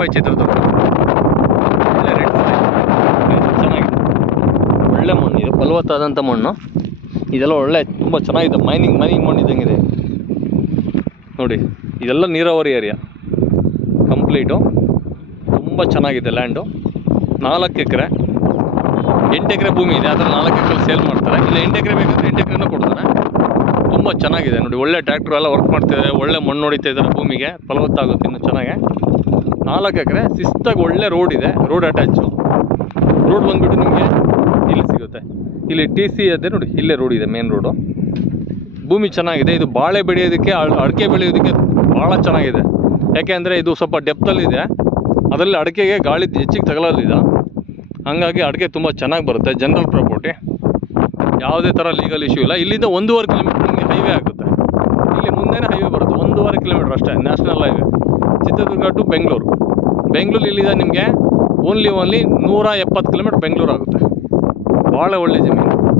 By Chitradurga ಒಳ್ಳೆ red ಚೆನ್ನಾಗಿದೆ. ಒಳ್ಳೆ ಮಣ್ಣು, ಇದು ಫಲವತ್ತಾದಂಥ ಮಣ್ಣು. ಇದೆಲ್ಲ ಒಳ್ಳೆ, ತುಂಬ ಚೆನ್ನಾಗಿದೆ. ಮೈನಿಂಗ್ ಮೈನಿಂಗ್ ಮಣ್ಣು ಇದ್ದಂಗಿದೆ. ನೋಡಿ, ಇದೆಲ್ಲ ನೀರಾವರಿ ಏರಿಯಾ ಕಂಪ್ಲೀಟು ತುಂಬ ಚೆನ್ನಾಗಿದೆ ಲ್ಯಾಂಡು ನಾಲ್ಕು ಎಕರೆ. ಎಂಟು ಎಕರೆ ಭೂಮಿ ಇದೆ. ಅದರ ನಾಲ್ಕು ಎಕರೆ ಸೇಲ್ ಮಾಡ್ತಾರೆ. ಇಲ್ಲ, ಎಂಟು ಎಕರೆ ಬೇಕಂದ್ರೆ ಎಂಟು ಎಕರೆನೂ ಕೊಡ್ತಾರೆ. ತುಂಬ ಚೆನ್ನಾಗಿದೆ. ನೋಡಿ, ಒಳ್ಳೆ ಟ್ರ್ಯಾಕ್ಟ್ರು ಎಲ್ಲ ವರ್ಕ್ ಮಾಡ್ತಿದ್ದಾರೆ. ಒಳ್ಳೆ ಮಣ್ಣು ಹೊಡಿತಾ ಇದ್ದಾರೆ ಭೂಮಿಗೆ. ಫಲವತ್ತಾಗುತ್ತೆ ಇನ್ನು ಚೆನ್ನಾಗೆ. ನಾಲ್ಕು ಎಕರೆ, ಶಿಸ್ತಾಗಿ ಒಳ್ಳೆ ರೋಡ್ ಇದೆ ರೋಡ್ ಅಟ್ಯಾಚು ರೋಡ್ ಬಂದುಬಿಟ್ಟು ನಿಮಗೆ ಇಲ್ಲಿ ಸಿಗುತ್ತೆ. ಇಲ್ಲಿ ಟಿ ಸಿ ಇದೆ ನೋಡಿ, ಇಲ್ಲೇ ರೋಡ್ ಇದೆ ಮೇನ್ ರೋಡು ಭೂಮಿ ಚೆನ್ನಾಗಿದೆ, ಇದು ಬಾಳೆ ಬೆಳೆಯೋದಕ್ಕೆ ಅಡಿಕೆ ಬೆಳೆಯೋದಕ್ಕೆ ಭಾಳ ಚೆನ್ನಾಗಿದೆ. ಯಾಕೆ ಅಂದರೆ ಇದು ಸ್ವಲ್ಪ ಡೆಪ್ತಲ್ಲಿದೆ ಅದರಲ್ಲಿ ಅಡಿಕೆಗೆ ಗಾಳಿ ಹೆಚ್ಚಿಗೆ ತಗಲಲ್ಲಿದೆ. ಹಂಗಾಗಿ ಅಡಿಕೆ ತುಂಬ ಚೆನ್ನಾಗಿ ಬರುತ್ತೆ ಜನರಲ್ ಪ್ರಾಪರ್ಟಿ ಯಾವುದೇ ಥರ ಲೀಗಲ್ ಇಶ್ಯೂ ಇಲ್ಲ. ಇಲ್ಲಿಂದ ಒಂದೂವರೆ ಕಿಲೋಮೀಟ್ರ್ ನಿಮಗೆ ಹೈವೇ ಆಗುತ್ತೆ. ಇಲ್ಲಿ ಮುಂದೆನೇ ಹೈವೇ ಬರುತ್ತೆ, ಒಂದೂವರೆ ಕಿಲೋಮೀಟ್ರ್ ಅಷ್ಟೇ national highway Chitradurga to Bengaluru Bengaluru ಇಲ್ಲಿಂದ ನಿಮಗೆ ಓನ್ಲಿ ಓನ್ಲಿ ನೂರ ಎಪ್ಪತ್ತು ಕಿಲೋಮೀಟ್ರ್ ಬೆಂಗಳೂರು ಆಗುತ್ತೆ. ಭಾಳ ಒಳ್ಳೆ ಜಮೀನು.